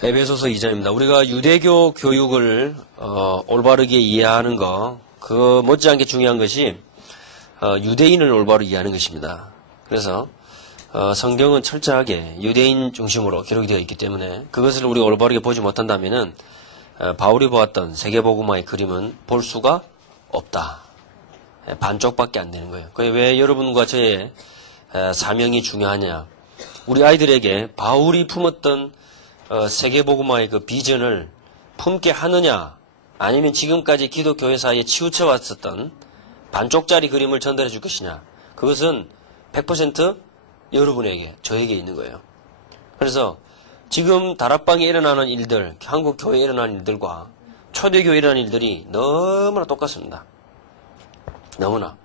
에베소서 2장입니다. 우리가 유대교 교육을 올바르게 이해하는 거, 그 못지않게 중요한 것이 유대인을 올바로 이해하는 것입니다. 그래서 성경은 철저하게 유대인 중심으로 기록이 되어 있기 때문에 그것을 우리가 올바르게 보지 못한다면은 바울이 보았던 세계복음화의 그림은 볼 수가 없다. 반쪽밖에 안 되는 거예요. 왜 여러분과 저의 사명이 중요하냐? 우리 아이들에게 바울이 품었던 세계복음화의 그 비전을 품게 하느냐, 아니면 지금까지 기독교회 사이에 치우쳐 왔었던 반쪽짜리 그림을 전달해 줄 것이냐. 그것은 100% 여러분에게, 저에게 있는 거예요. 그래서 지금 다락방에 일어나는 일들, 한국 교회에 일어나는 일들과 초대교회에 일어나는 일들이 너무나 똑같습니다. 너무나.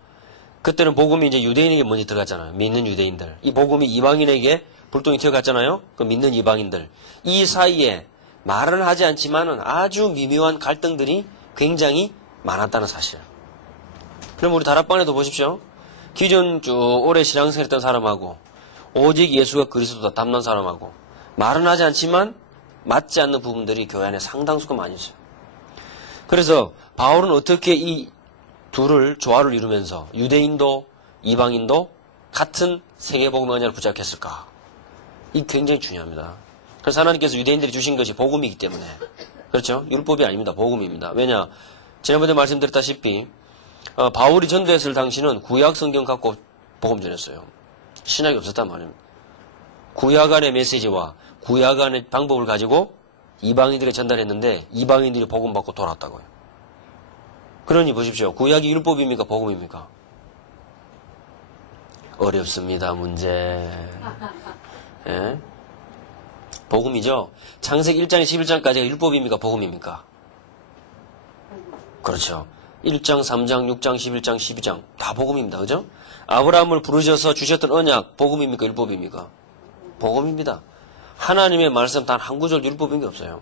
그때는 복음이 이제 유대인에게 먼저 들어갔잖아요. 믿는 유대인들. 이 복음이 이방인에게 불똥이 튀어갔잖아요. 그 믿는 이방인들. 이 사이에 말은 하지 않지만은 아주 미묘한 갈등들이 굉장히 많았다는 사실. 그럼 우리 다락방에도 보십시오. 기존 쭉 오래 신앙생활했던 사람하고 오직 예수가 그리스도다 담는 사람하고 말은 하지 않지만 맞지 않는 부분들이 교회 안에 상당수가 많이 있어요. 그래서 바울은 어떻게 이 둘을 조화를 이루면서 유대인도 이방인도 같은 세계복음의 언약을 붙잡겠을까? 이 굉장히 중요합니다. 그래서 하나님께서 유대인들이 주신 것이 복음이기 때문에, 그렇죠? 율법이 아닙니다. 복음입니다. 왜냐? 지난번에 말씀드렸다시피 바울이 전도했을 당시는 구약 성경 갖고 복음 전했어요. 신약이 없었단 말입니다. 구약 안의 메시지와 구약 안의 방법을 가지고 이방인들에게 전달했는데 이방인들이 복음 받고 돌아왔다고요. 그러니 보십시오. 구약이 율법입니까? 복음입니까? 어렵습니다. 문제. 예? 복음이죠. 창세기 1장에 11장까지가 율법입니까? 복음입니까? 그렇죠. 1장, 3장, 6장, 11장, 12장 다 복음입니다. 그죠? 아브라함을 부르셔서 주셨던 언약 복음입니까? 율법입니까? 복음입니다. 하나님의 말씀 단 한 구절 율법인 게 없어요.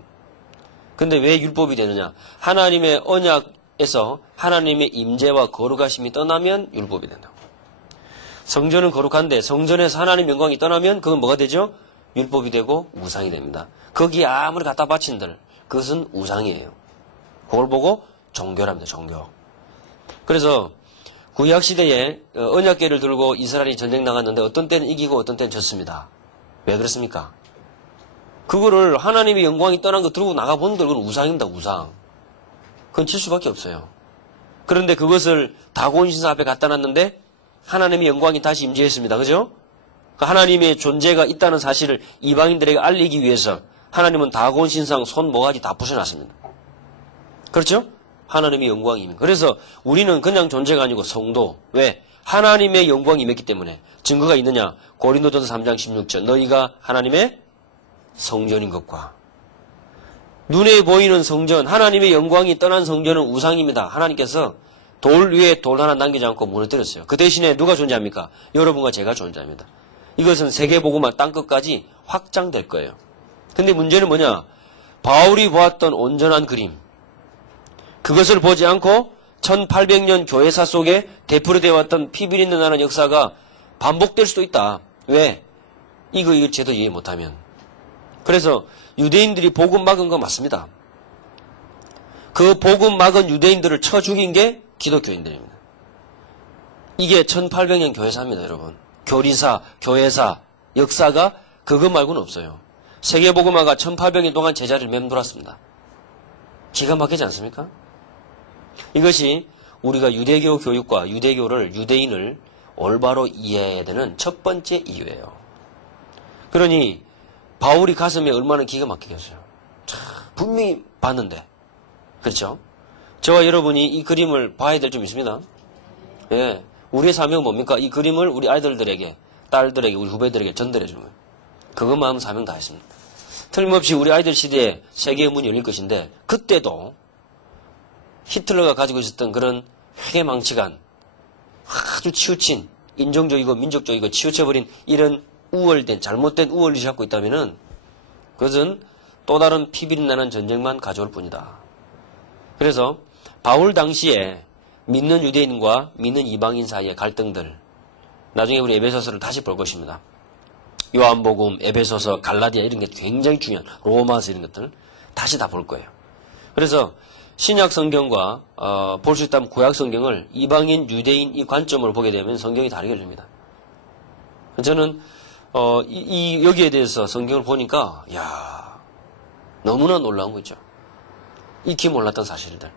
근데 왜 율법이 되느냐? 하나님의 언약에서 하나님의 임재와 거룩하심이 떠나면 율법이 된다고. 성전은 거룩한데 성전에서 하나님 영광이 떠나면 그건 뭐가 되죠? 율법이 되고 우상이 됩니다. 거기에 아무리 갖다 바친들 그것은 우상이에요. 그걸 보고 종교랍니다. 종교. 그래서 구약시대에 언약궤를 들고 이스라엘이 전쟁 나갔는데 어떤 때는 이기고 어떤 때는 졌습니다. 왜 그렇습니까? 그거를 하나님의 영광이 떠난 거 들고 나가본들 그건 우상입니다. 우상. 그건 칠 수밖에 없어요. 그런데 그것을 다곤 신상 앞에 갖다 놨는데 하나님의 영광이 다시 임재했습니다. 그죠? 하나님의 존재가 있다는 사실을 이방인들에게 알리기 위해서 하나님은 다곤 신상 손 모가지 다 부셔놨습니다. 그렇죠? 하나님의 영광입니다. 그래서 우리는 그냥 존재가 아니고 성도. 왜? 하나님의 영광이 임했기 때문에. 증거가 있느냐? 고린도전서 3장 16절. 너희가 하나님의 성전인 것과. 눈에 보이는 성전, 하나님의 영광이 떠난 성전은 우상입니다. 하나님께서 돌 위에 돌 하나 남기지 않고 무너뜨렸어요. 그 대신에 누가 존재합니까? 여러분과 제가 존재합니다. 이것은 세계복음화 땅끝까지 확장될 거예요. 근데 문제는 뭐냐? 바울이 보았던 온전한 그림. 그것을 보지 않고 1800년 교회사 속에 되풀이되어 왔던 피비 있는 나라는 역사가 반복될 수도 있다. 왜? 이거 제대로 이해 못하면. 그래서 유대인들이 복음 막은 거 맞습니다. 그 복음 막은 유대인들을 쳐 죽인 게 기독교인들입니다. 이게 1800년 교회사입니다, 여러분. 교리사, 교회사, 역사가 그것 말고는 없어요. 세계복음화가 1800년 동안 제자리를 맴돌았습니다. 기가 막히지 않습니까? 이것이 우리가 유대교 교육과 유대인을 올바로 이해해야 되는 첫 번째 이유예요. 그러니 바울이 가슴에 얼마나 기가 막히겠어요. 분명히 봤는데. 그렇죠? 저와 여러분이 이 그림을 봐야 될 점 있습니다. 예. 우리의 사명은 뭡니까? 이 그림을 우리 아이들에게, 딸들에게, 우리 후배들에게 전달해 주는 거예요. 그것만 하면 사명 다 했습니다. 틀림없이 우리 아이들 시대에 세계의 문이 열릴 것인데 그때도 히틀러가 가지고 있었던 그런 회개망치간 아주 치우친 인종적이고 민족적이고 치우쳐버린 이런 우월된 잘못된 우월이 갖고 있다면은 그것은 또 다른 피비린 나는 전쟁만 가져올 뿐이다. 그래서 바울 당시에 믿는 유대인과 믿는 이방인 사이의 갈등들 나중에 우리 에베소서를 다시 볼 것입니다. 요한복음, 에베소서, 갈라디아 이런 게 굉장히 중요한 로마서 이런 것들 다시 다 볼 거예요. 그래서 신약 성경과 볼 수 있다면 구약 성경을 이방인, 유대인 이 관점으로 보게 되면 성경이 다르게 열립니다. 저는 여기에 대해서 성경을 보니까 너무나 놀라운 거 있죠. 익히 몰랐던 사실들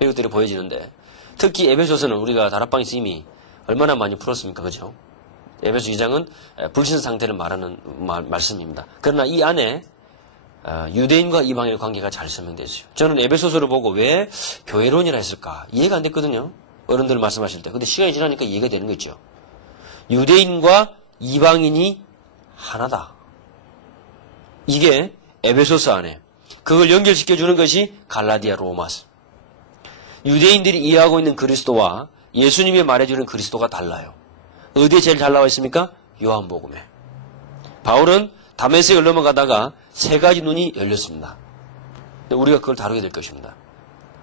이것들이 보여지는데 특히 에베소서는 우리가 다락방에서 이미 얼마나 많이 풀었습니까? 그죠? 에베소 2장은 불신 상태를 말하는 말씀입니다. 그러나 이 안에 유대인과 이방인의 관계가 잘 설명되어 있어요. 저는 에베소서를 보고 왜 교회론이라 했을까 이해가 안 됐거든요. 어른들 말씀하실 때. 근데 시간이 지나니까 이해가 되는 거 있죠. 유대인과 이방인이 하나다. 이게 에베소서 안에 그걸 연결시켜주는 것이 갈라디아, 로마서. 유대인들이 이해하고 있는 그리스도와 예수님이 말해주는 그리스도가 달라요. 어디에 제일 잘 나와 있습니까? 요한복음에. 바울은 다메섹을 넘어가다가 세 가지 눈이 열렸습니다. 우리가 그걸 다루게 될 것입니다.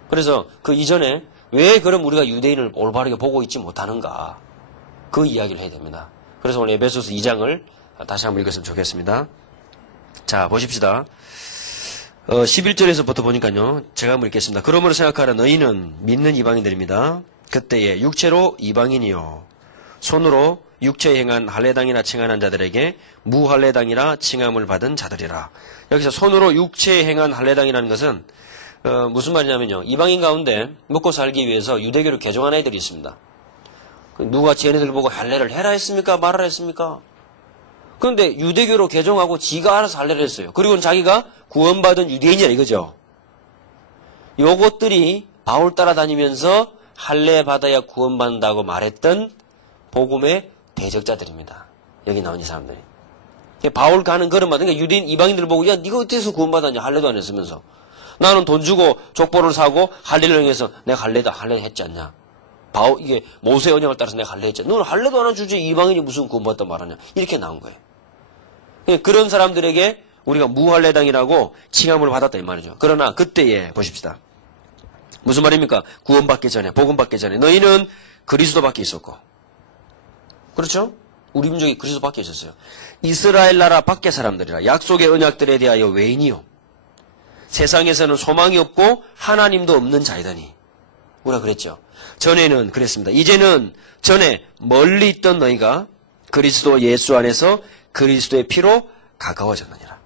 그래서 그 이전에 왜 그럼 우리가 유대인을 올바르게 보고 있지 못하는가 그 이야기를 해야 됩니다. 그래서 오늘 에베소서 2장을 다시 한번 읽었으면 좋겠습니다. 자, 보십시다. 11절에서부터 보니까요. 제가 한번 읽겠습니다. 그러므로 생각하라 너희는 믿는 이방인들입니다. 그때에 육체로 이방인이요 손으로 육체에 행한 할례당이나 칭하는 자들에게 무할례당이라 칭함을 받은 자들이라. 여기서 손으로 육체에 행한 할례당이라는 것은 무슨 말이냐면요. 이방인 가운데 먹고 살기 위해서 유대교를 개종한 애들이 있습니다. 누가 쟤네들 보고 할례를 해라 했습니까? 말하라 했습니까? 그런데 유대교로 개종하고 지가 알아서 할례를 했어요. 그리고는 자기가 구원받은 유대인이야 이거죠. 요것들이 바울 따라다니면서 할례 받아야 구원받는다고 말했던 복음의 대적자들입니다. 여기 나온 이 사람들이. 바울 가는 걸음마다 그러니까 유대인 이방인들 보고 야 네가 어때서 구원받았냐 할례도 안 했으면서 나는 돈 주고 족보를 사고 할례를 행해서 내가 할례 했지 않냐. 바울 이게 모세 언약을 따라서 내가 할례 했지. 너는 할례도 안 해주지 이방인이 무슨 구원받다 말하냐. 이렇게 나온 거예요. 그런 사람들에게 우리가 무할례당이라고 칭함을 받았다 이 말이죠. 그러나 그때에 보십시다. 무슨 말입니까? 구원받기 전에 복음 받기 전에 너희는 그리스도밖에 있었고 그렇죠? 우리 민족이 그리스도밖에 있었어요. 이스라엘 나라 밖의 사람들이라 약속의 언약들에 대하여 외인이요 세상에서는 소망이 없고 하나님도 없는 자이더니 뭐라 그랬죠? 전에는 그랬습니다. 이제는 전에 멀리 있던 너희가 그리스도 예수 안에서 그리스도의 피로 가까워졌느니라.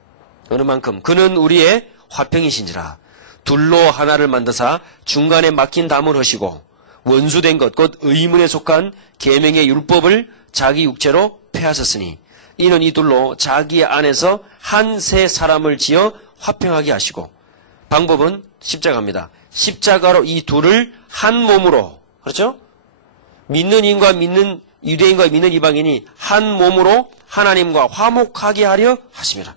어느 만큼 그는 우리의 화평이신지라 둘로 하나를 만드사 중간에 막힌 담을 하시고 원수된 것 곧 의문에 속한 계명의 율법을 자기 육체로 폐하셨으니 이는 이 둘로 자기 안에서 한 새 사람을 지어 화평하게 하시고 방법은 십자가입니다. 십자가로 이 둘을 한 몸으로 그렇죠? 믿는 인과 믿는 유대인과 믿는 이방인이 한 몸으로 하나님과 화목하게 하려 하심이라.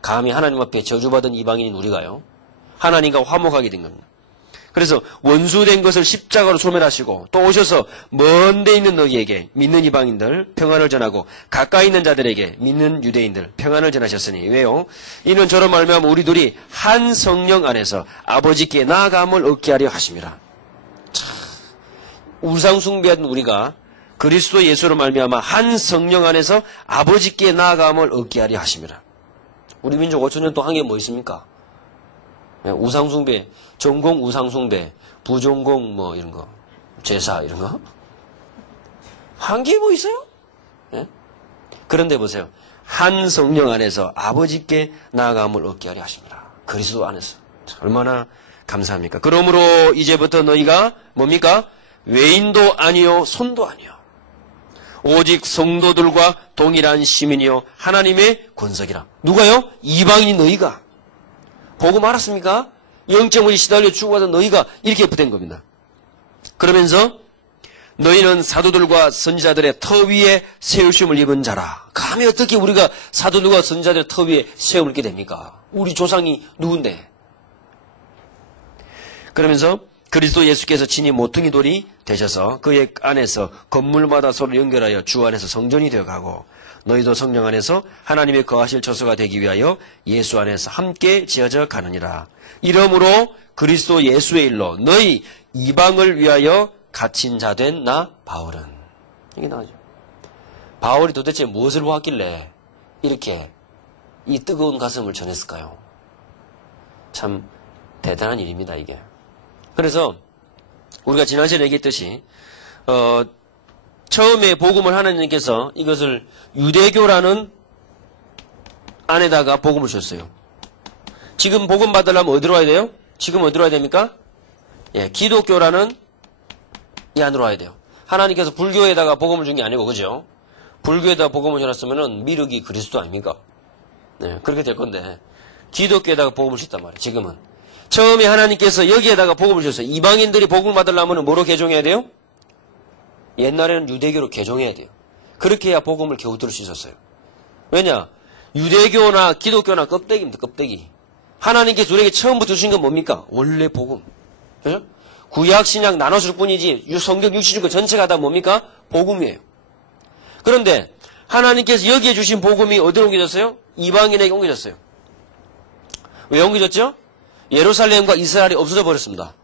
감히 하나님 앞에 저주받은 이방인인 우리가요. 하나님과 화목하게 된 겁니다. 그래서 원수된 것을 십자가로 소멸하시고 또 오셔서 먼 데 있는 너희에게 믿는 이방인들 평안을 전하고 가까이 있는 자들에게 믿는 유대인들 평안을 전하셨으니 왜요? 이는 저로 말미암아 우리 둘이 한 성령 안에서 아버지께 나아감을 얻게 하려 하심이라. 우상 숭배하던 우리가 그리스도 예수로 말미암아 한 성령 안에서 아버지께 나아감을 얻게 하려 하심이라. 우리 민족 5천년 동안 한 게 뭐 있습니까? 우상숭배, 전공 우상숭배, 부전공 뭐 이런 거, 제사 이런 거. 한 게 뭐 있어요? 네? 그런데 보세요. 한 성령 안에서 아버지께 나아감을 얻게 하려 하십니다. 그리스도 안에서. 얼마나 감사합니까? 그러므로 이제부터 너희가 뭡니까? 외인도 아니요 손도 아니요 오직 성도들과 동일한 시민이요 하나님의 권석이라. 누가요? 이방인 너희가. 복음 알았습니까? 영적으로 시달려 죽어가던 너희가 이렇게 부된 겁니다. 그러면서 너희는 사도들과 선지자들의 터 위에 세우심을 입은 자라. 감히 어떻게 우리가 사도들과 선지자들의 터 위에 세움을 입게 됩니까? 우리 조상이 누군데? 그러면서 그리스도 예수께서 친히 모퉁이 돌이 되셔서 그의 안에서 건물마다 서로 연결하여 주 안에서 성전이 되어가고 너희도 성령 안에서 하나님의 거하실 처소가 되기 위하여 예수 안에서 함께 지어져 가느니라. 이러므로 그리스도 예수의 일로 너희 이방을 위하여 갇힌 자 된 나 바울은. 이게 나오죠. 바울이 도대체 무엇을 보았길래 이렇게 이 뜨거운 가슴을 전했을까요? 참 대단한 일입니다, 이게. 그래서 우리가 지난 시간에 얘기했듯이 처음에 복음을 하나님께서 이것을 유대교라는 안에다가 복음을 주셨어요. 지금 복음 받으려면 어디로 와야 돼요? 지금 어디로 와야 됩니까? 예, 기독교라는 이 안으로 와야 돼요. 하나님께서 불교에다가 복음을 준 게 아니고, 그죠? 불교에다가 복음을 줘놨으면은 미륵이 그리스도 아닙니까? 네, 그렇게 될 건데 기독교에다가 복음을 주셨단 말이에요. 지금은 처음에 하나님께서 여기에다가 복음을 주셨어요. 이방인들이 복음을 받으려면 뭐로 개종해야 돼요? 옛날에는 유대교로 개종해야 돼요. 그렇게 해야 복음을 겨우 들을 수 있었어요. 왜냐? 유대교나 기독교나 껍데기입니다. 껍데기. 하나님께서 우리에게 처음부터 주신 건 뭡니까? 원래 복음. 그죠? 구약 신약 나눠줄 뿐이지 성경 66권 전체가 다 뭡니까? 복음이에요. 그런데 하나님께서 여기에 주신 복음이 어디로 옮겨졌어요? 이방인에게 옮겨졌어요. 왜 옮겨졌죠? 예루살렘과 이스라엘이 없어져 버렸습니다.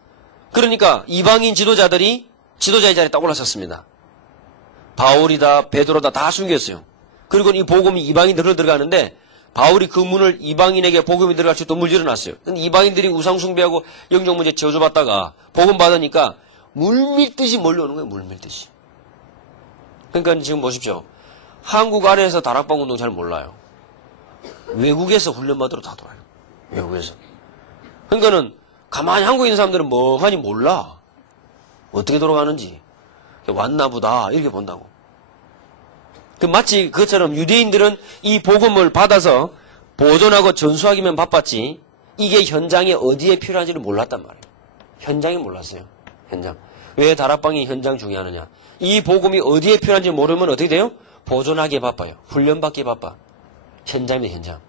그러니까 이방인 지도자의 자리에 딱 올라섰습니다. 바울이다, 베드로다 다 숨겼어요. 그리고 이 복음이 이방인들로 들어가는데 바울이 그 문을 이방인에게 복음이 들어갈 수 있도록 물질러놨어요. 근데 이방인들이 우상숭배하고 영적 문제 저주받다가 복음 받으니까 물밀듯이 몰려오는 거예요. 물밀듯이. 그러니까 지금 보십시오. 한국 아래에서 다락방 운동 잘 몰라요. 외국에서 훈련받으러 다 돌아요. 외국에서. 그러니까는 가만히 한국에 있는 사람들은 멍하니 몰라. 어떻게 돌아가는지. 왔나 보다 이렇게 본다고. 마치 그것처럼 유대인들은 이 복음을 받아서 보존하고 전수하기만 바빴지 이게 현장에 어디에 필요한지를 몰랐단 말이에요. 현장에 몰랐어요. 현장. 왜 다락방이 현장 중요하느냐. 이 복음이 어디에 필요한지 모르면 어떻게 돼요? 보존하기에 바빠요. 훈련받기에 바빠. 현장입니다. 현장.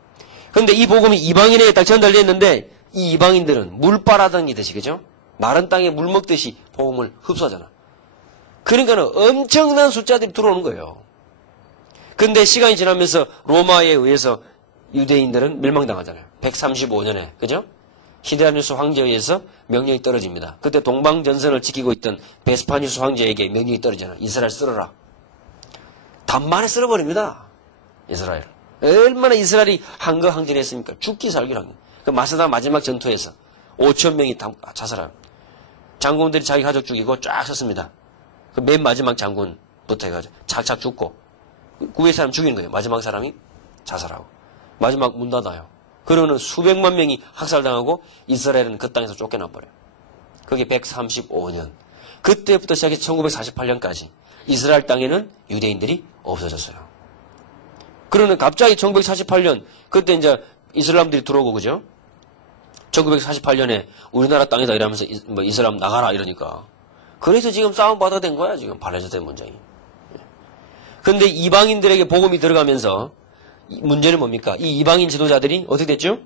그런데 이 복음이 이방인에게 딱 전달됐는데 이 이방인들은 물 빨아당기듯이, 그죠? 마른 땅에 물 먹듯이 복음을 흡수하잖아. 그러니까는 엄청난 숫자들이 들어오는 거예요. 근데 시간이 지나면서 로마에 의해서 유대인들은 멸망당하잖아요. 135년에, 그죠? 히데라니우스 황제에 의해서 명령이 떨어집니다. 그때 동방전선을 지키고 있던 베스파니우스 황제에게 명령이 떨어지잖아요. 이스라엘 쓸어라. 단만에 쓸어버립니다. 이스라엘. 얼마나 이스라엘이 항거항전했습니까? 죽기 살기를 한 거예요. 그 마사다 마지막 전투에서 5,000명이 자살하고 장군들이 자기 가족 죽이고 쫙 섰습니다. 그 맨 마지막 장군부터 해가지고 착착 죽고 구의 사람 죽이는 거예요. 마지막 사람이 자살하고 마지막 문 닫아요. 그러고는 수백만 명이 학살당하고 이스라엘은 그 땅에서 쫓겨나버려요. 그게 135년. 그때부터 시작해서 1948년까지 이스라엘 땅에는 유대인들이 없어졌어요. 그러는 갑자기 1948년 그때 이제 이슬람들이 들어오고, 그죠? 1948년에 우리나라 땅이다 이러면서 이슬람 나가라 이러니까. 그래서 지금 싸움 받아야 된 거야, 지금 팔레스타인 문장이. 그런데 이방인들에게 복음이 들어가면서 문제는 뭡니까? 이 이방인 지도자들이 어떻게 됐죠?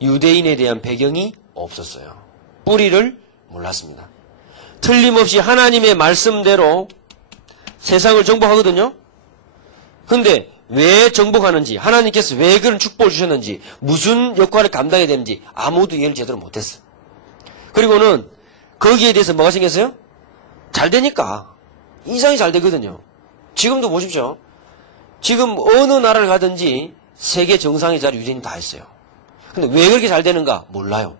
유대인에 대한 배경이 없었어요. 뿌리를 몰랐습니다. 틀림없이 하나님의 말씀대로 세상을 정복하거든요. 그런데 왜 정복하는지, 하나님께서 왜 그런 축복을 주셨는지, 무슨 역할을 감당해야 되는지 아무도 이해를 제대로 못했어. 그리고는 거기에 대해서 뭐가 생겼어요? 잘 되니까. 이상이 잘 되거든요. 지금도 보십시오. 지금 어느 나라를 가든지 세계 정상의 자리 유대인이 다 했어요. 근데 왜 그렇게 잘 되는가? 몰라요.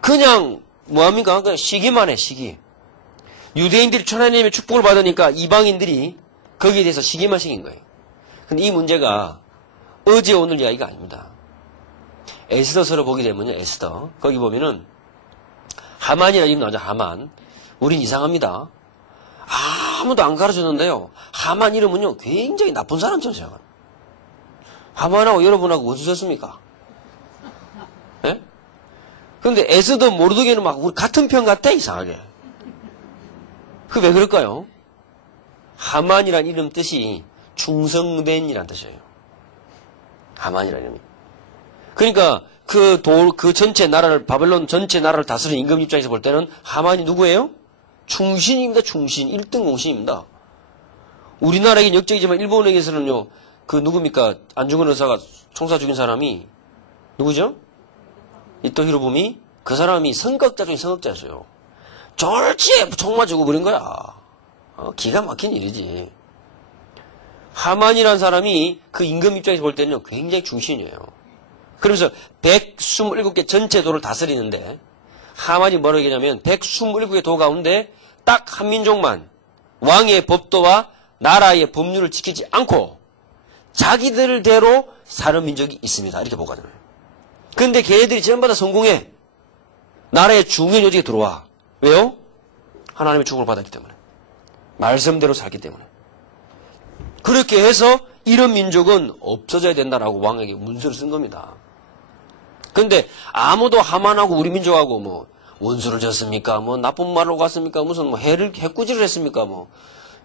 그냥 뭐합니까? 그냥 시기만 해, 시기. 유대인들이 하나님의 축복을 받으니까 이방인들이 거기에 대해서 시기만 시킨 거예요. 근데 이 문제가 어제 오늘 이야기가 아닙니다. 에스더서를 보게 되면요, 에스더. 거기 보면은 하만이라는 이름 나오죠, 하만. 우린 이상합니다. 아무도 안 가르쳐줬는데요. 하만 이름은요, 굉장히 나쁜 사람처럼 생각해요. 하만하고 여러분하고 어디서 졌습니까? 예? 근데 에스더 모르드게는 막 우리 같은 편 같아, 이상하게. 그 왜 그럴까요? 하만이라는 이름 뜻이 충성된이라는 뜻이에요. 하만이라는 이름이. 그러니까 그 전체 나라를, 바벨론 전체 나라를 다스리는 임금 입장에서 볼 때는 하만이 누구예요? 충신입니다. 충신. 1등 공신입니다. 우리나라에겐 역적이지만 일본에게서는요, 그 누굽니까? 안중근 의사가 총사 죽인 사람이 누구죠? 이토 히로부미? 그 사람이 선각자 중에 선각자였어요. 졸지에 총 맞아 죽어버린 거야. 기가 막힌 일이지. 하만이라는 사람이 그 임금 입장에서 볼 때는 굉장히 중신이에요. 그러면서 127개 전체 도를 다스리는데 하만이 뭐라고 얘기하냐면 127개 도 가운데 딱 한 민족만 왕의 법도와 나라의 법률을 지키지 않고 자기들대로 사는 민족이 있습니다. 이렇게 보거든요. 근데 걔네들이 전부 다 성공해. 나라의 중요한 요직에 들어와. 왜요? 하나님의 축복을 받았기 때문에. 말씀대로 살기 때문에. 그렇게 해서 이런 민족은 없어져야 된다라고 왕에게 문서를 쓴 겁니다. 근데 아무도 하만하고 우리 민족하고 뭐 원수를 졌습니까? 뭐 나쁜 말로 갔습니까? 무슨 뭐 해꾸지를 했습니까? 뭐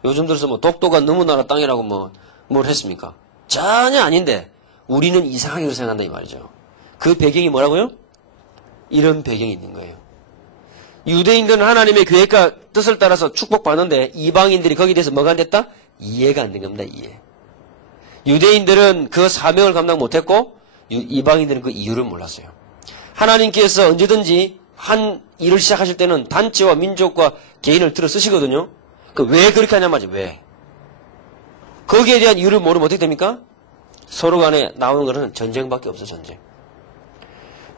요즘 들어서 뭐 독도가 너무 나라 땅이라고 뭘 했습니까? 전혀 아닌데 우리는 이상하게 생각한다 이 말이죠. 그 배경이 뭐라고요? 이런 배경이 있는 거예요. 유대인들은 하나님의 계획과 뜻을 따라서 축복받는데 이방인들이 거기에 대해서 뭐가 안 됐다? 이해가 안 된 겁니다. 이해. 유대인들은 그 사명을 감당 못했고 이방인들은 그 이유를 몰랐어요. 하나님께서 언제든지 한 일을 시작하실 때는 단체와 민족과 개인을 들어 쓰시거든요. 왜 그렇게 하냐 말이죠. 왜? 거기에 대한 이유를 모르면 어떻게 됩니까? 서로 간에 나오는 것은 전쟁밖에 없어. 전쟁.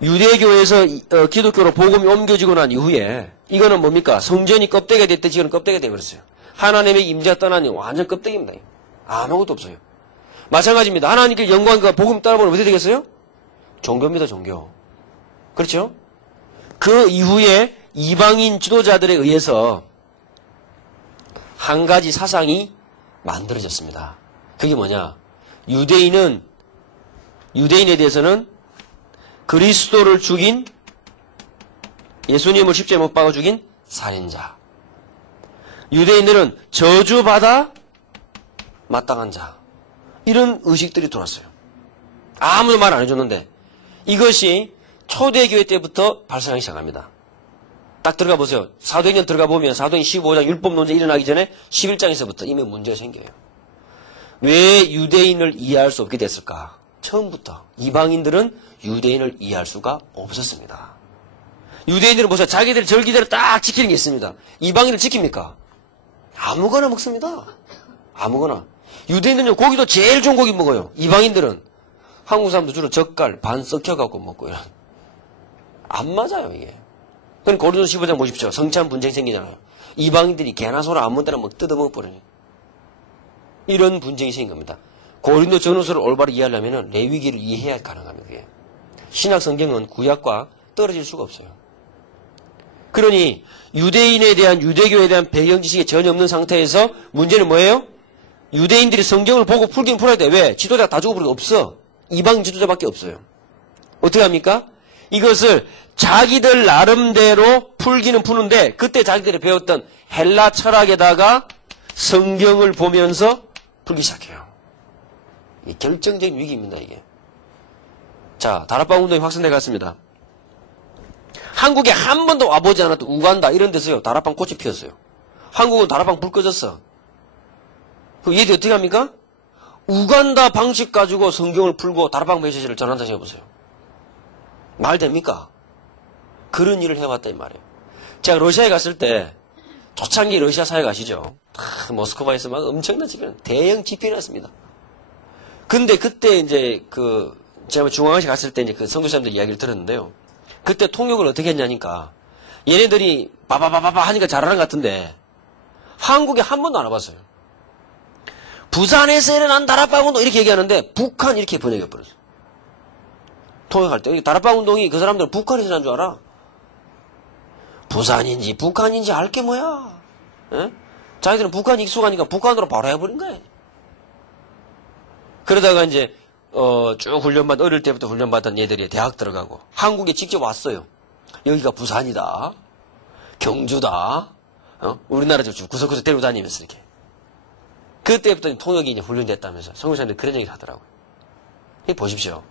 유대교에서 기독교로 복음이 옮겨지고 난 이후에 이거는 뭡니까? 성전이 껍데기가 됐듯이 이거는 껍데기가 되어버렸어요. 하나님의 임재가 떠나니 완전 껍데기입니다. 아무것도 없어요. 마찬가지입니다. 하나님께 영광과 복음 따라보면 어떻게 되겠어요? 종교입니다. 종교. 그렇죠? 그 이후에 이방인 지도자들에 의해서 한 가지 사상이 만들어졌습니다. 그게 뭐냐? 유대인에 대해서는 그리스도를 죽인, 예수님을 십자가에 못 박아 죽인 살인자. 유대인들은 저주받아 마땅한 자. 이런 의식들이 들어왔어요. 아무도 말 안 해줬는데 이것이 초대교회 때부터 발생하기 시작합니다. 딱 들어가 보세요. 사도행전 들어가 보면 사도행 15장 율법 논쟁 일어나기 전에 11장에서부터 이미 문제가 생겨요. 왜 유대인을 이해할 수 없게 됐을까? 처음부터 이방인들은 유대인을 이해할 수가 없었습니다. 유대인들은 보세요. 자기들 절기대로 딱 지키는 게 있습니다. 이방인을 지킵니까? 아무거나 먹습니다. 아무거나. 유대인들은 고기도 제일 좋은 고기 먹어요. 이방인들은 한국 사람도 주로 젓갈 반 썩혀갖고 먹고 이런. 안 맞아요 이게. 그럼 고린도서 15장 보십시오. 성찬 분쟁 생기잖아요. 이방인들이 개나 소나 아무 데나 막 뜯어먹어버려요. 이런 분쟁이 생긴 겁니다. 고린도 전후서를 올바로 이해하려면 레위기를 이해해야 가능합니다. 그게. 신약 성경은 구약과 떨어질 수가 없어요. 그러니 유대인에 대한 유대교에 대한 배경 지식이 전혀 없는 상태에서 문제는 뭐예요? 유대인들이 성경을 보고 풀긴 풀어야 돼. 왜? 지도자 다 죽어버리고 없어. 이방 지도자밖에 없어요. 어떻게 합니까? 이것을 자기들 나름대로 풀기는 푸는데 그때 자기들이 배웠던 헬라 철학에다가 성경을 보면서 풀기 시작해요. 이게 결정적인 위기입니다. 이게. 자, 다락방 운동이 확산돼 갔습니다. 한국에 한 번도 와보지 않았던 우간다 이런 데서요. 다락방 꽃이 피었어요. 한국은 다락방 불 꺼졌어. 그럼 얘들이 어떻게 합니까? 우간다 방식 가지고 성경을 풀고 다락방 메시지를 전한다 해보세요. 말 됩니까? 그런 일을 해왔다 이 말이에요. 제가 러시아에 갔을 때 초창기 러시아 사회 가시죠. 모스크바에서 막 엄청난 집회, 대형 집회를 했습니다. 근데 그때 이제 제가 중앙아시아 갔을 때 이제 그 선교사님들 이야기를 들었는데요. 그때 통역을 어떻게 했냐니까 얘네들이 바바바바바 하니까 잘하는 것 같은데 한국에 한 번도 안 와봤어요. 부산에서 일어난 다락방 운동 이렇게 얘기하는데 북한 이렇게 번역해버렸어요. 통역할 때. 다락방 운동이 그 사람들은 북한에서 일어난 줄 알아. 부산인지 북한인지 알 게 뭐야. 에? 자기들은 북한이 익숙하니까 북한으로 바로 해버린 거야. 그러다가 이제 쭉 어릴 때부터 훈련받던 얘들이 대학 들어가고 한국에 직접 왔어요. 여기가 부산이다. 경주다. 우리나라 구석구석 데리고 다니면서 이렇게. 그때부터 통역이 이제 훈련됐다면서 선교사님들 그런 얘기를 하더라고요. 보십시오.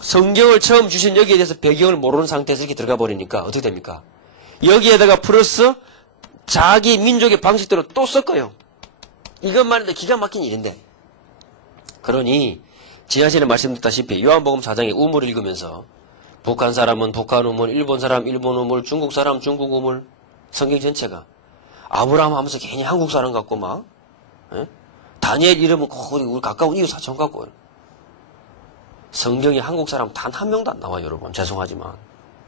성경을 처음 주신 여기에 대해서 배경을 모르는 상태에서 이렇게 들어가 버리니까 어떻게 됩니까? 여기에다가 플러스 자기 민족의 방식대로 또 섞어요. 이것만 해도 기가 막힌 일인데. 그러니 지난 시간에 말씀드렸다시피 요한복음 4장의 우물을 읽으면서 북한 사람은 북한 우물, 일본 사람 일본 우물, 중국 사람 중국 우물, 성경 전체가 아브라함 하면서 괜히 한국 사람 같고 막 다니엘 이름은 꼭 우리 가까운 이웃 사촌 같고. 성경에 한국 사람 단 한 명도 안 나와요, 여러분. 죄송하지만.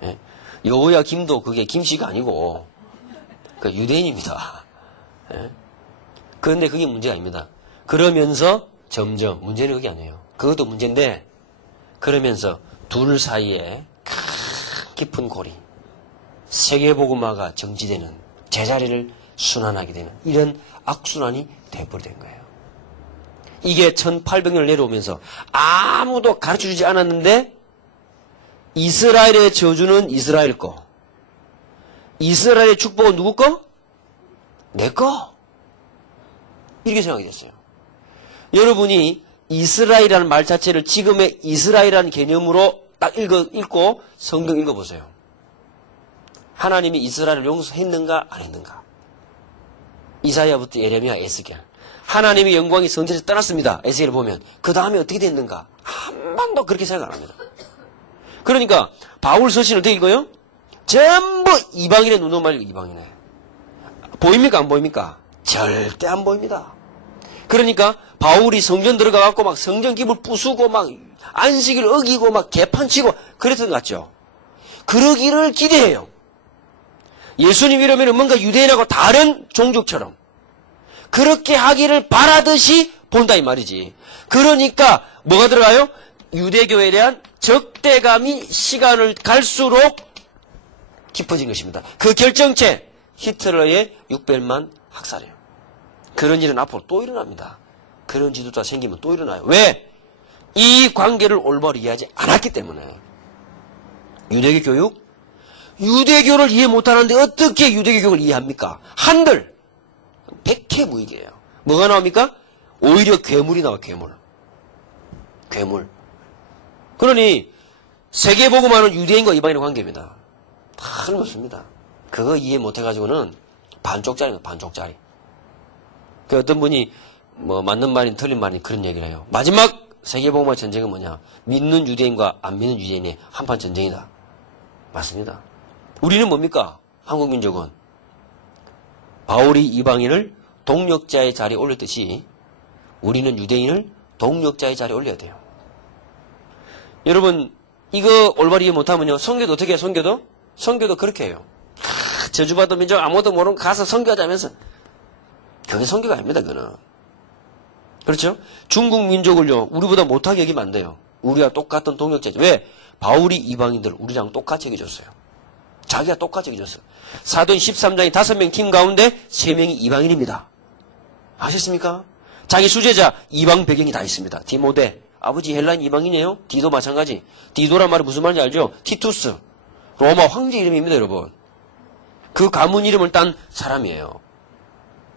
예. 여호야 김도 그게 김씨가 아니고, 그 유대인입니다. 예. 그런데 그게 문제가 아닙니다. 그러면서 점점, 문제는 그게 아니에요. 그것도 문제인데, 그러면서 둘 사이에 깊은 고리, 세계복음화가 정지되는, 제자리를 순환하게 되는 이런 악순환이 되어버린 거예요. 이게 1800년을 내려오면서 아무도 가르쳐주지 않았는데 이스라엘의 저주는 이스라엘 거, 이스라엘의 축복은 누구 거? 내 거. 이렇게 생각이 됐어요. 여러분이 이스라엘이라는 말 자체를 지금의 이스라엘이라는 개념으로 딱 읽고 성경 읽어보세요. 하나님이 이스라엘을 용서했는가 안 했는가? 이사야부터 예레미야, 에스겔. 하나님의 영광이 성전에서 떠났습니다. 에스겔을 보면. 그 다음에 어떻게 됐는가? 한 번도 그렇게 생각 안 합니다. 그러니까 바울 서신을 어떻게 읽어요? 전부 이방인의 눈으로 말리고 이방인의. 보입니까? 안 보입니까? 절대 안 보입니다. 그러니까 바울이 성전 들어가갖고 막 성전 기물 부수고 막 안식일 어기고 막 개판치고 그랬던 것 같죠? 그러기를 기대해요. 예수님 이러면 뭔가 유대인하고 다른 종족처럼 그렇게 하기를 바라듯이 본다 이 말이지. 그러니까 뭐가 들어가요? 유대교에 대한 적대감이 시간을 갈수록 깊어진 것입니다. 그 결정체 히틀러의 600만 학살이에요. 그런 일은 앞으로 또 일어납니다. 그런 지도자 생기면 또 일어나요. 왜? 이 관계를 올바로 이해하지 않았기 때문에. 유대교 교육? 유대교를 이해 못하는데 어떻게 유대교 교육을 이해합니까? 한들 백해무익이에요. 뭐가 나옵니까? 오히려 괴물이 나와. 괴물. 그러니 세계복음화는 유대인과 이방인의 관계입니다. 틀림없습니다. 그거 이해 못해가지고는 반쪽짜리입니다. 반쪽짜리. 그 어떤 분이 뭐 맞는 말인 틀린 말인 그런 얘기를 해요. 마지막 세계복음화 전쟁은 뭐냐? 믿는 유대인과 안 믿는 유대인의 한판 전쟁이다. 맞습니다. 우리는 뭡니까? 한국 민족은 바울이 이방인을 동력자의 자리에 올렸듯이 우리는 유대인을 동력자의 자리에 올려야 돼요. 여러분 이거 올바로 이해 못하면요. 선교도 어떻게 해요? 선교도 그렇게 해요. 저주받은 민족 아무도 모르는 가서 선교하자면서 그게 선교가 아닙니다. 그거는. 그렇죠? 중국 민족을요. 우리보다 못하게 여기면 안 돼요. 우리와 똑같은 동력자죠. 왜? 바울이 이방인들 우리랑 똑같이 여겨줬어요. 자기가 똑같이 여겨줬어요. 사도행 13장에 5명 팀 가운데 3명이 이방인입니다. 아셨습니까? 자기 수제자 이방 배경이 다 있습니다. 디모데 아버지 헬라인 이방인이에요. 디도 마찬가지. 디도란 말이 무슨 말인지 알죠? 티투스 로마 황제 이름입니다. 여러분. 그 가문 이름을 딴 사람이에요.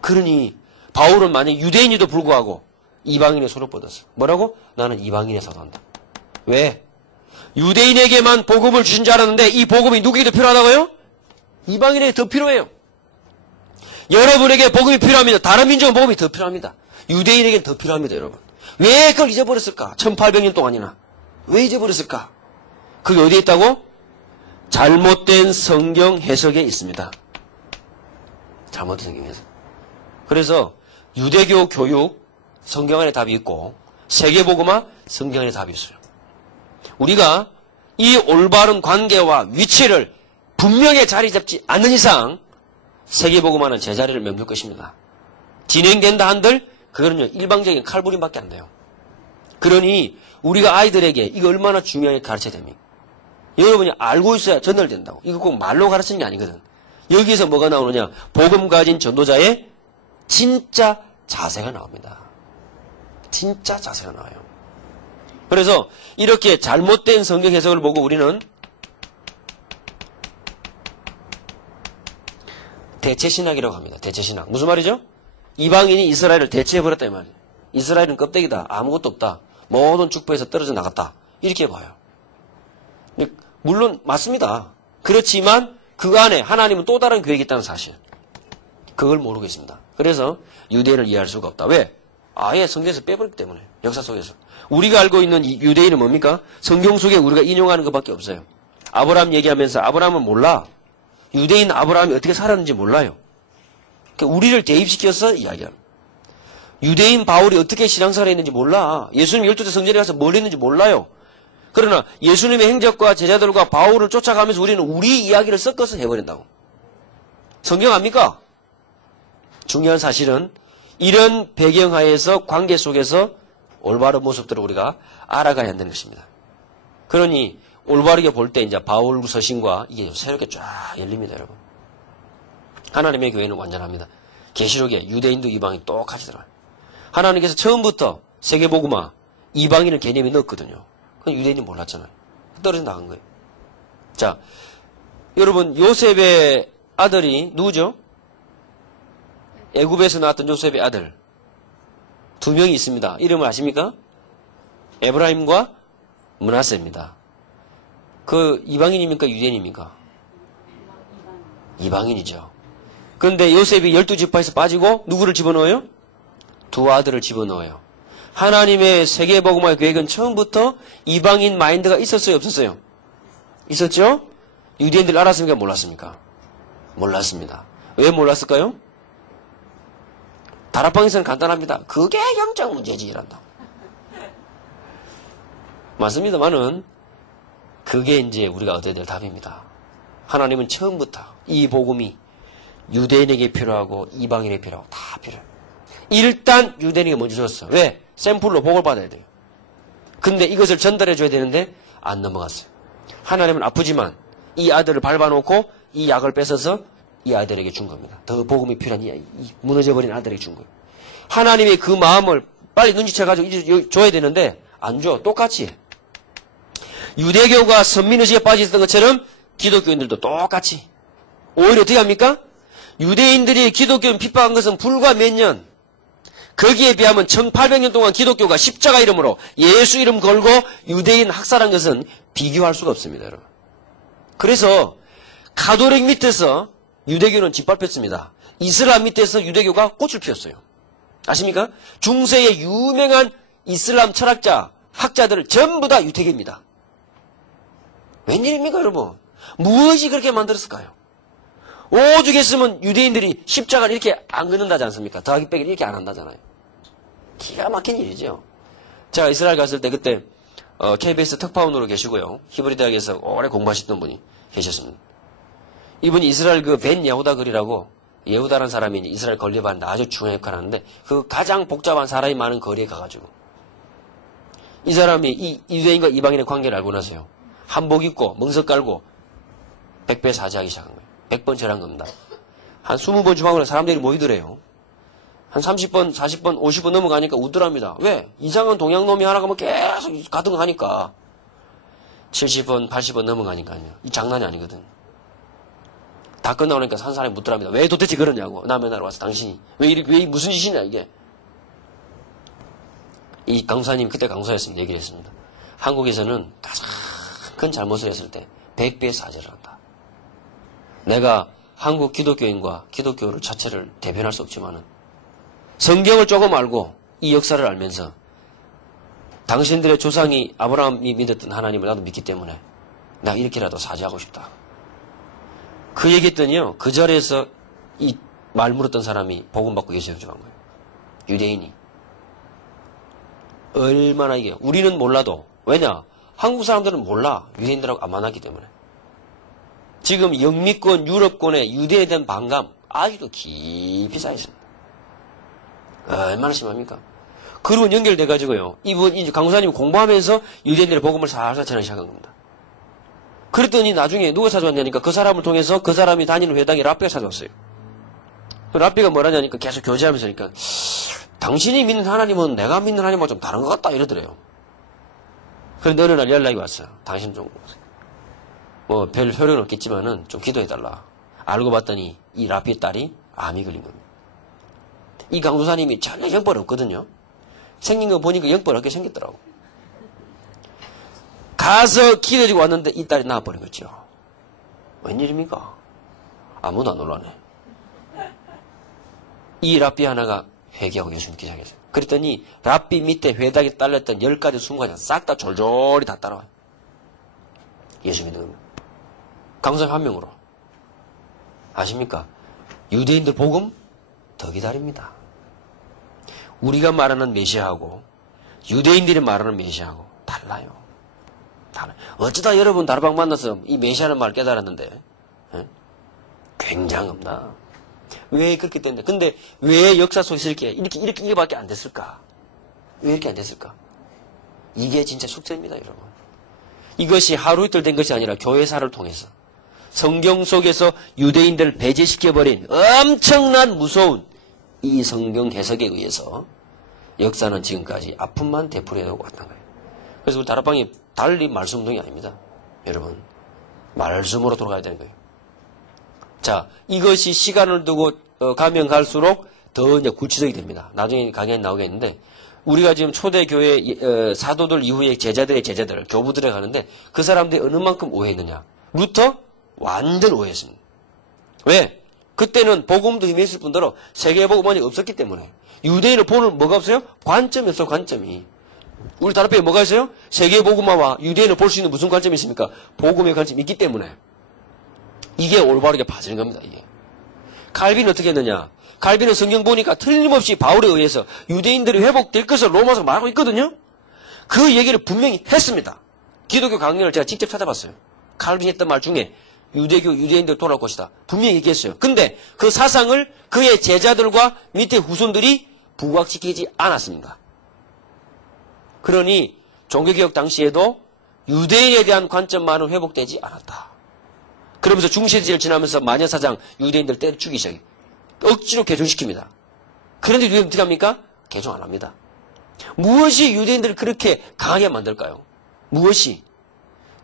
그러니 바울은 만약 유대인에도 불구하고 이방인의 손을 뻗었어. 뭐라고? 나는 이방인에 사도한다. 왜? 유대인에게만 복음을 주신 줄 알았는데 이 복음이 누구에게 더 필요하다고요? 이방인에게 더 필요해요. 여러분에게 복음이 필요합니다. 다른 민족은 복음이 더 필요합니다. 유대인에게는 더 필요합니다. 여러분. 왜 그걸 잊어버렸을까? 1800년 동안이나. 왜 잊어버렸을까? 그게 어디에 있다고? 잘못된 성경 해석에 있습니다. 잘못된 성경 해석. 그래서 유대교 교육 성경 안에 답이 있고 세계복음화 성경 안에 답이 있어요. 우리가 이 올바른 관계와 위치를 분명히 자리 잡지 않는 이상 세계복음화는 제자리를 맴돌 것입니다. 진행된다 한들 그거는요 일방적인 칼부림밖에 안 돼요. 그러니 우리가 아이들에게 이거 얼마나 중요하게 가르쳐야 됩니까? 여러분이 알고 있어야 전달된다고. 이거 꼭 말로 가르치는 게 아니거든. 여기서 뭐가 나오느냐? 복음 가진 전도자의 진짜 자세가 나옵니다. 진짜 자세가 나와요. 그래서 이렇게 잘못된 성경 해석을 보고 우리는 대체신학이라고 합니다. 대체신학. 무슨 말이죠? 이방인이 이스라엘을 대체해버렸다 이 말이에요. 이스라엘은 껍데기다. 아무것도 없다. 모든 축복에서 떨어져 나갔다. 이렇게 봐요. 물론 맞습니다. 그렇지만 그 안에 하나님은 또 다른 계획이 있다는 사실. 그걸 모르고 있습니다. 그래서 유대인을 이해할 수가 없다. 왜? 아예 성경에서 빼버렸기 때문에. 역사 속에서. 우리가 알고 있는 이 유대인은 뭡니까? 성경 속에 우리가 인용하는 것밖에 없어요. 아브라함 얘기하면서 아브라함은 몰라. 유대인 아브라함이 어떻게 살았는지 몰라요. 그러니까 우리를 대입시켜서 이야기합니다. 유대인 바울이 어떻게 신앙생활을 했는지 몰라. 예수님 12대 성전에 가서 뭘 했는지 몰라요. 그러나 예수님의 행적과 제자들과 바울을 쫓아가면서 우리는 우리 이야기를 섞어서 해버린다고. 성경 압니까? 중요한 사실은 이런 배경하에서 관계 속에서 올바른 모습들을 우리가 알아가야 한다는 것입니다. 그러니 올바르게 볼 때 이제 바울 서신과 이게 새롭게 쫙 열립니다, 여러분. 하나님의 교회는 완전합니다. 계시록에 유대인도 이방인 똑같이 들어요. 하나님께서 처음부터 세계복음화 이방인을 개념에 넣었거든요. 그건 유대인이 몰랐잖아요. 떨어져 나간 거예요. 자, 여러분 요셉의 아들이 누구죠? 애굽에서 나왔던 요셉의 아들 두 명이 있습니다. 이름을 아십니까? 에브라임과 므낫세입니다. 그 이방인입니까? 유대인입니까? 이방인이죠. 그런데 요셉이 12지파에서 빠지고 누구를 집어넣어요? 두 아들을 집어넣어요. 하나님의 세계복음화의 계획은 처음부터 이방인 마인드가 있었어요? 없었어요? 있었죠? 유대인들 알았습니까? 몰랐습니까? 몰랐습니다. 왜 몰랐을까요? 다락방에서는 간단합니다. 그게 영적 문제지 이란다. 맞습니다만은 그게 이제 우리가 얻어야 될 답입니다. 하나님은 처음부터 이 복음이 유대인에게 필요하고 이방인에게 필요하고 다 필요해요. 일단 유대인에게 먼저 줬어. 왜? 샘플로 복을 받아야 돼요. 근데 이것을 전달해 줘야 되는데 안 넘어갔어요. 하나님은 아프지만 이 아들을 밟아놓고 이 약을 뺏어서 이 아들에게 준 겁니다. 더 복음이 필요한 이 무너져버린 아들에게 준 거예요. 하나님의 그 마음을 빨리 눈치채가지고 줘야 되는데 안 줘. 똑같이 해. 유대교가 선민의식에 빠져 있었던 것처럼 기독교인들도 똑같이. 오히려 어떻게 합니까? 유대인들이 기독교인 핍박한 것은 불과 몇 년. 거기에 비하면 1800년 동안 기독교가 십자가 이름으로 예수 이름 걸고 유대인 학살한 것은 비교할 수가 없습니다, 여러분. 그래서 가톨릭 밑에서 유대교는 짓밟혔습니다. 이슬람 밑에서 유대교가 꽃을 피웠어요. 아십니까? 중세의 유명한 이슬람 철학자, 학자들을 전부 다 유태계입니다. 웬일입니까, 여러분? 무엇이 그렇게 만들었을까요? 오죽했으면 유대인들이 십자가를 이렇게 안 긋는다지 않습니까? 더하기 빼기를 이렇게 안 한다잖아요. 기가 막힌 일이죠. 제가 이스라엘 갔을 때 그때 KBS 특파원으로 계시고요. 히브리 대학에서 오래 공부하셨던 분이 계셨습니다. 이분이 이스라엘 그 벤 예후다 거리라고 예후다라는 사람이 이스라엘 건립하는데 아주 중요한 역할을 하는데 그 가장 복잡한 사람이 많은 거리에 가가지고 이 사람이 이 유대인과 이방인의 관계를 알고 나서요. 한복 입고 멍석 깔고 100배 사죄하기 시작한 거예요. 100번 절한 겁니다. 한 20번 주방으로 사람들이 모이더래요. 한 30번, 40번, 50번 넘어가니까 웃더랍니다. 왜? 이상한 동양놈이 하나가 뭐 계속 같은 거 하니까. 70번, 80번 넘어가니까요. 이 장난이 아니거든. 다 끝나오니까 한 사람이 묻더랍니다. 왜 도대체 그러냐고. 남의 나라 와서 당신이. 왜 무슨 짓이냐, 이게. 이 강사님, 그때 강사였습니다. 얘기를 했습니다. 한국에서는 가장 큰 잘못을 했을 때 100배 사죄를 한다. 내가 한국 기독교인과 기독교를 자체를 대변할 수 없지만은 성경을 조금 알고 이 역사를 알면서 당신들의 조상이 아브라함이 믿었던 하나님을 나도 믿기 때문에 내가 이렇게라도 사죄하고 싶다. 그 얘기했더니요. 그 자리에서 이 말 물었던 사람이 복음 받고 예수 영접한 거예요. 유대인이. 얼마나 이게 우리는 몰라도 왜냐? 한국 사람들은 몰라. 유대인들하고 안 만났기 때문에. 지금 영미권, 유럽권의 유대에 대한 반감 아직도 깊이 쌓여있습니다. 얼마나 심합니까? 그리고 연결돼가지고요. 이분, 이제 강사님이 공부하면서 유대인들의 복음을 살살 전하기 시작한 겁니다. 그랬더니 나중에 누가 찾아왔냐니까 그 사람을 통해서 그 사람이 다니는 회당에 랍비가 찾아왔어요. 그 랍비가 뭐라냐니까 계속 교제하면서 그러니까 당신이 믿는 하나님은 내가 믿는 하나님하고 좀 다른 것 같다 이러더래요. 그런데 어느 날 연락이 왔어요. 당신 좀 뭐 별 효력은 없겠지만은 좀 기도해달라. 알고 봤더니 이 랍비의 딸이 암이 걸린 겁니다. 이 강도사님이 전혀 영벌 없거든요. 생긴 거 보니까 영벌 없게 생겼더라고. 가서 기도해주고 왔는데 이 딸이 나와버린 거죠. 웬일입니까? 아무도 안 놀라네. 이 랍비 하나가 회개하고 예수 믿기 시작했어요. 그랬더니 랍비 밑에 회당에 딸렸던 10가지 순간이 싹 다 졸졸이 다 따라와요. 예수 믿는 겁니다. 강사님 한 명으로. 아십니까? 유대인들 복음 더 기다립니다. 우리가 말하는 메시아하고 유대인들이 말하는 메시아하고 달라요. 달라요. 어쩌다 여러분 다르방 만나서 이 메시아라는 말을 깨달았는데 굉장합니다. 왜 그렇게 됐냐? 근데 왜 역사 속에서 이렇게밖에 안 됐을까? 왜 이렇게 안 됐을까? 이게 진짜 숙제입니다, 여러분. 이것이 하루 이틀 된 것이 아니라 교회사를 통해서 성경 속에서 유대인들을 배제시켜버린 엄청난 무서운 이 성경 해석에 의해서 역사는 지금까지 아픔만 되풀이해오고 왔던 거예요. 그래서 우리 다락방이 달리 말씀운동이 아닙니다. 여러분, 말씀으로 돌아가야 되는 거예요. 자, 이것이 시간을 두고 가면 갈수록 더 이제 구체적이 됩니다. 나중에 강연에 나오겠는데, 우리가 지금 초대교회 사도들 이후에 제자들의 제자들, 교부들에 가는데 그 사람들이 어느 만큼 오해했느냐. 루터 완전 오해했습니다. 왜? 그때는 복음도 임했을 뿐더러 세계복음만이 없었기 때문에. 유대인을 보는 뭐가 없어요? 관점이 없어요. 관점이. 우리 다락방에 뭐가 있어요? 세계복음화와 유대인을 볼 수 있는 무슨 관점이 있습니까? 복음의 관점이 있기 때문에. 이게 올바르게 봐지는 겁니다. 이게. 칼빈은 어떻게 했느냐? 칼빈은 성경 보니까 틀림없이 바울에 의해서 유대인들이 회복될 것을 로마서 말하고 있거든요. 그 얘기를 분명히 했습니다. 기독교 강령을 제가 직접 찾아봤어요. 칼빈이 했던 말 중에 유대인들 돌아올 것이다. 분명히 얘기했어요. 근데 그 사상을 그의 제자들과 밑에 후손들이 부각시키지 않았습니다. 그러니 종교개혁 당시에도 유대인에 대한 관점만은 회복되지 않았다. 그러면서 중세시대를 지나면서 마녀사장 유대인들 때려 죽이기 시작해요. 억지로 개종시킵니다. 그런데 유대인들 어떻게 합니까? 개종 안 합니다. 무엇이 유대인들을 그렇게 강하게 만들까요? 무엇이?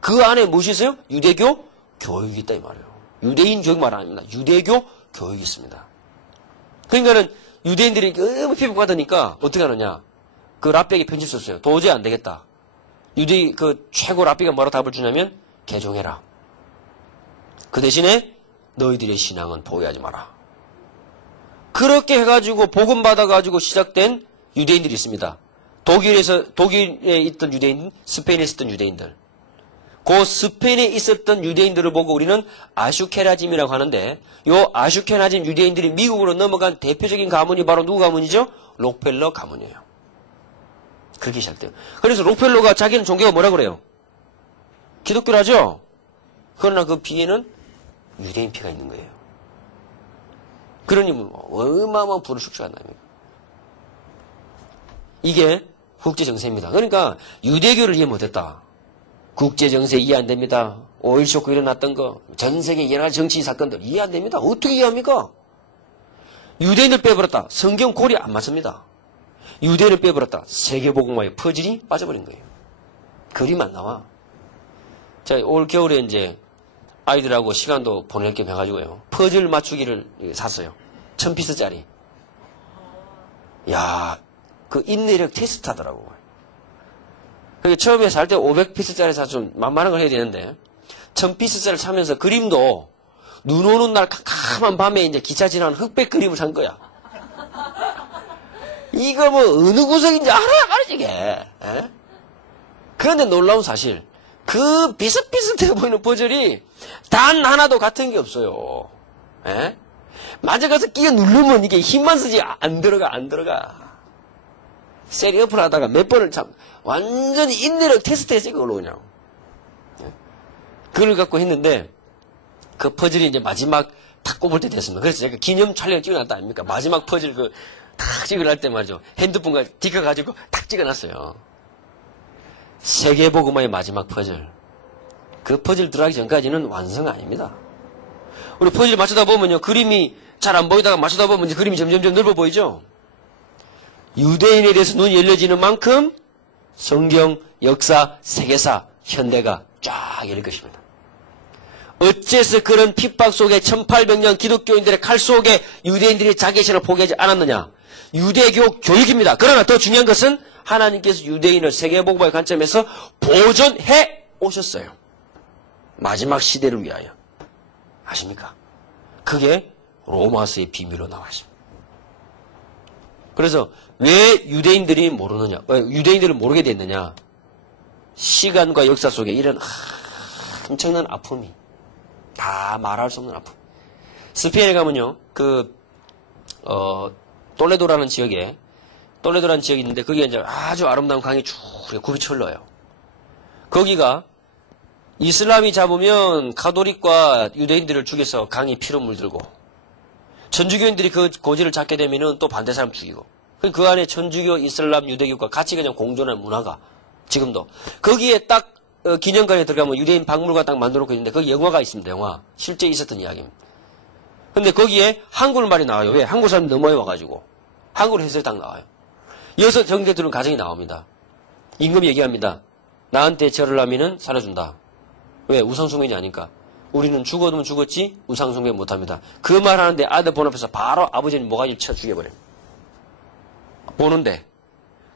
그 안에 무엇이 있어요? 유대교 교육이 있다 이 말이에요. 유대인 교육 말 아닙니다. 유대교 교육이 있습니다. 그러니까는 유대인들이 너무 피부받으니까 어떻게 하느냐? 그 랍비에게 편지 썼어요. 도저히 안 되겠다. 그 최고 랍비가 뭐라 답을 주냐면 개종해라. 그 대신에 너희들의 신앙은 포기하지 마라. 그렇게 해가지고 복음 받아가지고 시작된 유대인들이 있습니다. 독일에 있던 유대인, 스페인에 있었던 유대인들. 그 스페인에 있었던 유대인들을 보고 우리는 아슈케나즘이라고 하는데, 요 아슈케나즘 유대인들이 미국으로 넘어간 대표적인 가문이 바로 누구 가문이죠? 록펠러 가문이에요. 그렇게 시작돼요. 그래서 록펠러가 자기는 종교가 뭐라 그래요? 기독교라죠? 그러나 그 피에는 유대인 피가 있는 거예요. 그러니 어마어마한 부를 축소한다는 거예요. 이게 국제정세입니다. 그러니까 유대교를 이해 못했다. 국제정세 이해 안 됩니다. 5.1 쇼크 일어났던 거, 전 세계 여러 가지 정치 사건들 이해 안 됩니다. 어떻게 이해합니까? 유대인을 빼버렸다. 성경 골이 안 맞습니다. 유대인을 빼버렸다. 세계복음화의 퍼즐이 빠져버린 거예요. 그림 안 나와. 자, 올 겨울에 이제 아이들하고 시간도 보낼 겸 해가지고요. 퍼즐 맞추기를 샀어요. 1000피스짜리. 야, 그 인내력 테스트 하더라고요. 그게 처음에 살 때 500피스짜리 사서 좀 만만한 걸 해야 되는데, 1000피스짜리를 사면서 그림도 눈 오는 날 캄캄한 밤에 이제 기차 지나는 흑백 그림을 산 거야. 이거 뭐 어느 구석인지 알아야 말이지 이게. 에? 그런데 놀라운 사실, 그 비슷비슷해 보이는 퍼즐이 단 하나도 같은 게 없어요. 에? 맞아가서 끼어 누르면 이게 힘만 쓰지 안 들어가. 셋업을 하다가 몇 번을 완전히 인내력 테스트했어요, 그걸로 그냥. 그걸 갖고 했는데, 그 퍼즐이 이제 마지막 탁 꼽을 때 됐습니다. 그래서 제가 기념 촬영 찍어놨다 아닙니까? 마지막 퍼즐 탁 찍어낼 때 말이죠. 핸드폰과 디카 가지고 탁 찍어놨어요. 세계복음화의 마지막 퍼즐. 그 퍼즐 들어가기 전까지는 완성 아닙니다. 우리 퍼즐 맞추다 보면요, 그림이 잘 안 보이다가 맞추다 보면 이제 그림이 점점 넓어 보이죠? 유대인에 대해서 눈이 열려지는 만큼 성경, 역사, 세계사, 현대가 쫙 열릴 것입니다. 어째서 그런 핍박 속에 1800년 기독교인들의 칼 속에 유대인들이 자기 신을 포기하지 않았느냐? 유대교 교육입니다. 그러나 더 중요한 것은 하나님께서 유대인을 세계복음화의 관점에서 보존해 오셨어요. 마지막 시대를 위하여. 아십니까? 그게 로마서의 비밀로 나와 있습니다. 그래서 왜 유대인들이 모르느냐? 왜 유대인들을 모르게 됐느냐? 시간과 역사 속에 이런 엄청난 아픔이 다 말할 수 없는 아픔. 스페인에 가면요, 톨레도라는 지역에 똘레도라는 지역이 있는데 거기에 이제 아주 아름다운 강이 쭉 굽이 흘러요. 거기가 이슬람이 잡으면 가톨릭과 유대인들을 죽여서 강이 피로 물들고 천주교인들이 그 고지를 잡게 되면은 또 반대 사람 죽이고 그 안에 천주교, 이슬람, 유대교가 같이 그냥 공존하는 문화가 지금도 거기에 딱 기념관에 들어가면 유대인 박물관 딱 만들어놓고 있는데 거기 영화가 있습니다. 영화 실제 있었던 이야기입니다. 근데 거기에 한국말이 나와요. 왜? 한국 사람이 너무 많이 와가지고 한국어 해설이 딱 나와요. 여섯 형제들은 가정이 나옵니다. 임금이 얘기합니다. 나한테 절을 하면은 살려준다. 왜? 우상숭배이 아니까. 우리는 죽어도 죽었지 우상숭배 못합니다. 그 말 하는데 아들 본 앞에서 바로 아버지는 모가지를 쳐 죽여버려요. 보는데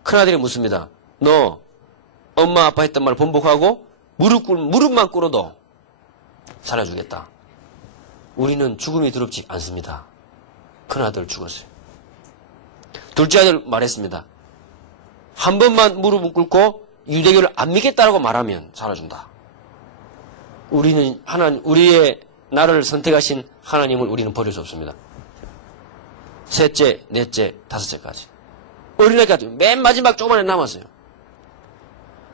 큰아들이 묻습니다. 너 엄마 아빠 했던 말 번복하고 무릎만 꿇어도 살려주겠다. 우리는 죽음이 두렵지 않습니다. 큰아들 죽었어요. 둘째 아들 말했습니다. 한 번만 무릎을 꿇고 유대교를 안 믿겠다라고 말하면 살아준다. 우리는 우리의 나를 선택하신 하나님을 우리는 버릴 수 없습니다. 셋째, 넷째, 다섯째까지. 어린아이까지 맨 마지막 조금만에 남았어요.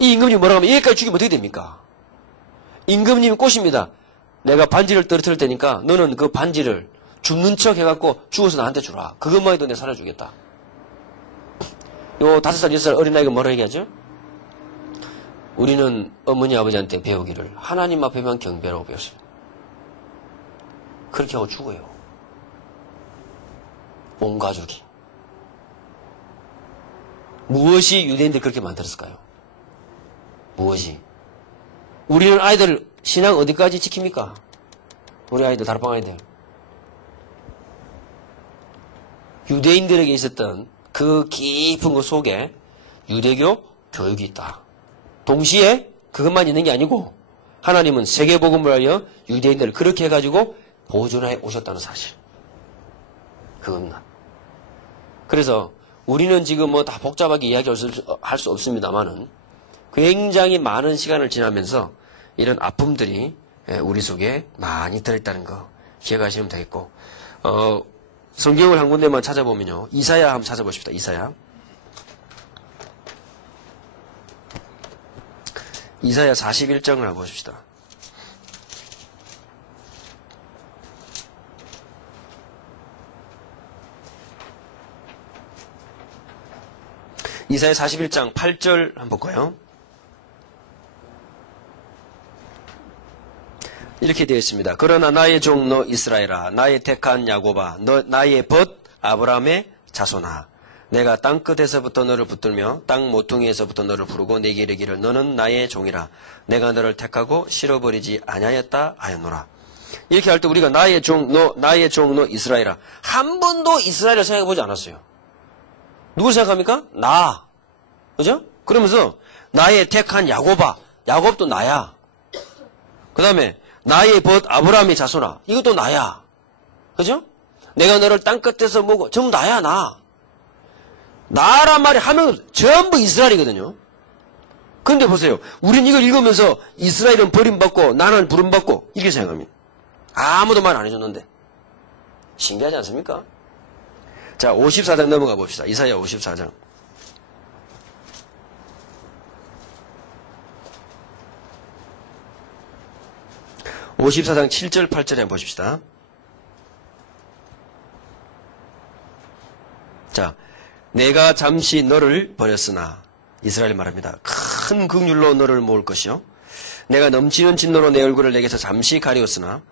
이 임금님이 뭐라고 하면 여기까지 죽이면 어떻게 됩니까? 임금님이 꼬십니다. 내가 반지를 떨어뜨릴 테니까 너는 그 반지를 죽는 척 해갖고 죽어서 나한테 주라. 그것만 해도 내가 살려주겠다. 요 5살, 6살 어린아이가 뭐라 얘기하죠? 우리는 어머니, 아버지한테 배우기를 하나님 앞에만 경배라고 배웠습니다. 그렇게 하고 죽어요. 온 가족이. 무엇이 유대인들 그렇게 만들었을까요? 무엇이? 우리는 아이들 신앙 어디까지 지킵니까? 우리 아이들, 다락방 아이들. 유대인들에게 있었던 그 깊은 것 속에 유대교 교육이 있다. 동시에 그것만 있는 게 아니고 하나님은 세계복음을 하여 유대인들을 그렇게 해가지고 보존해 오셨다는 사실. 그겁니다. 그래서 우리는 지금 뭐 다 복잡하게 이야기할 수 없습니다만은 굉장히 많은 시간을 지나면서 이런 아픔들이 우리 속에 많이 들어있다는 거 기억하시면 되겠고, 성경을 한 군데만 찾아보면요. 이사야 한번 찾아보십시다. 이사야 41장을 한번 보십시다. 이사야 41장 8절 한번 볼까요? 이렇게 되어 있습니다. 그러나 나의 종 너 이스라엘아, 나의 택한 야곱아, 나의 벗 아브라함의 자손아, 내가 땅끝에서부터 너를 붙들며 땅 모퉁이에서부터 너를 부르고 내게 이르기를 너는 나의 종이라. 내가 너를 택하고 실어버리지 아니하였다 하였노라. 이렇게 할 때 우리가 나의 종 너 이스라엘아, 한 번도 이스라엘을 생각해보지 않았어요. 누굴 생각합니까? 나. 그죠? 그러면서 나의 택한 야곱아, 야곱도 나야. 그 다음에 나의 벗 아브라함의 자손아, 이것도 나야. 그죠? 내가 너를 땅끝에서 모고, 전부 나야, 나. 나란 말이 한 명 없어요. 전부 이스라엘이거든요. 그런데 보세요. 우린 이걸 읽으면서 이스라엘은 버림받고 나는 부름받고 이렇게 생각합니다. 아무도 말 안 해줬는데. 신기하지 않습니까? 자, 54장 넘어가 봅시다. 이사야 54장. (54장) 7절 8절에 한번 보십시다. 자, 내가 잠시 너를 버렸으나, 이스라엘 말합니다. 큰 긍휼로 너를 모을 것이요 내가 넘치는 진노로 내 얼굴을 내게서 잠시 가리웠으나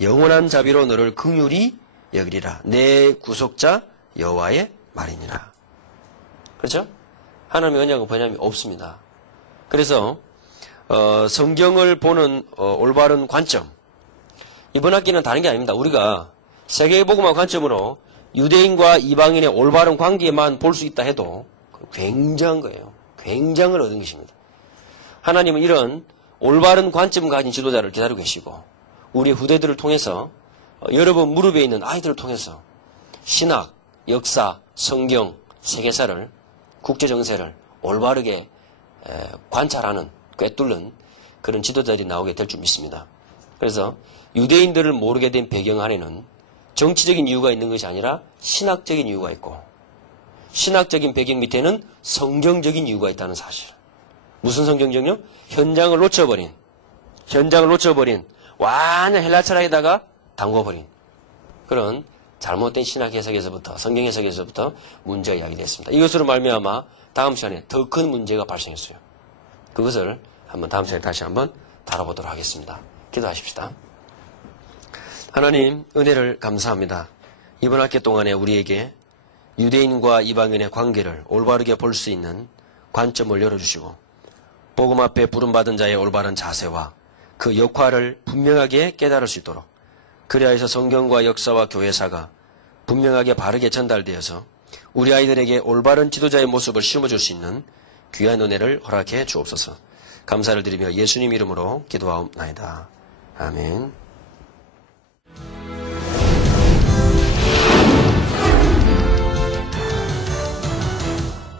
영원한 자비로 너를 긍휼히 여기리라. 내 구속자 여호와의 말이니라. 그렇죠? 하나님의 언약과 번영이 없습니다. 그래서 성경을 보는 올바른 관점, 이번 학기는 다른 게 아닙니다. 우리가 세계복음화 관점으로 유대인과 이방인의 올바른 관계만 볼 수 있다 해도 굉장한 거예요. 굉장을 얻은 것입니다. 하나님은 이런 올바른 관점을 가진 지도자를 기다리고 계시고, 우리 후대들을 통해서, 여러분 무릎에 있는 아이들을 통해서 신학, 역사, 성경, 세계사를, 국제정세를 올바르게 관찰하는, 꿰뚫는 그런 지도자들이 나오게 될 줄 믿습니다. 그래서 유대인들을 모르게 된 배경 안에는 정치적인 이유가 있는 것이 아니라 신학적인 이유가 있고, 신학적인 배경 밑에는 성경적인 이유가 있다는 사실. 무슨 성경적이요? 현장을 놓쳐버린 완전 헬라 철학에다가 담궈버린 그런 잘못된 신학 해석에서부터 성경 해석에서부터 문제가 야기됐습니다. 이것으로 말미암아 다음 시간에 더 큰 문제가 발생했어요. 그것을 한번 다음 시간에 다시 한번 다뤄보도록 하겠습니다. 기도하십시다. 하나님 은혜를 감사합니다. 이번 학기 동안에 우리에게 유대인과 이방인의 관계를 올바르게 볼 수 있는 관점을 열어주시고 복음 앞에 부름받은 자의 올바른 자세와 그 역할을 분명하게 깨달을 수 있도록 그리하여서 성경과 역사와 교회사가 분명하게 바르게 전달되어서 우리 아이들에게 올바른 지도자의 모습을 심어줄 수 있는 귀한 은혜를 허락해 주옵소서. 감사를 드리며 예수님 이름으로 기도하옵나이다. 아멘.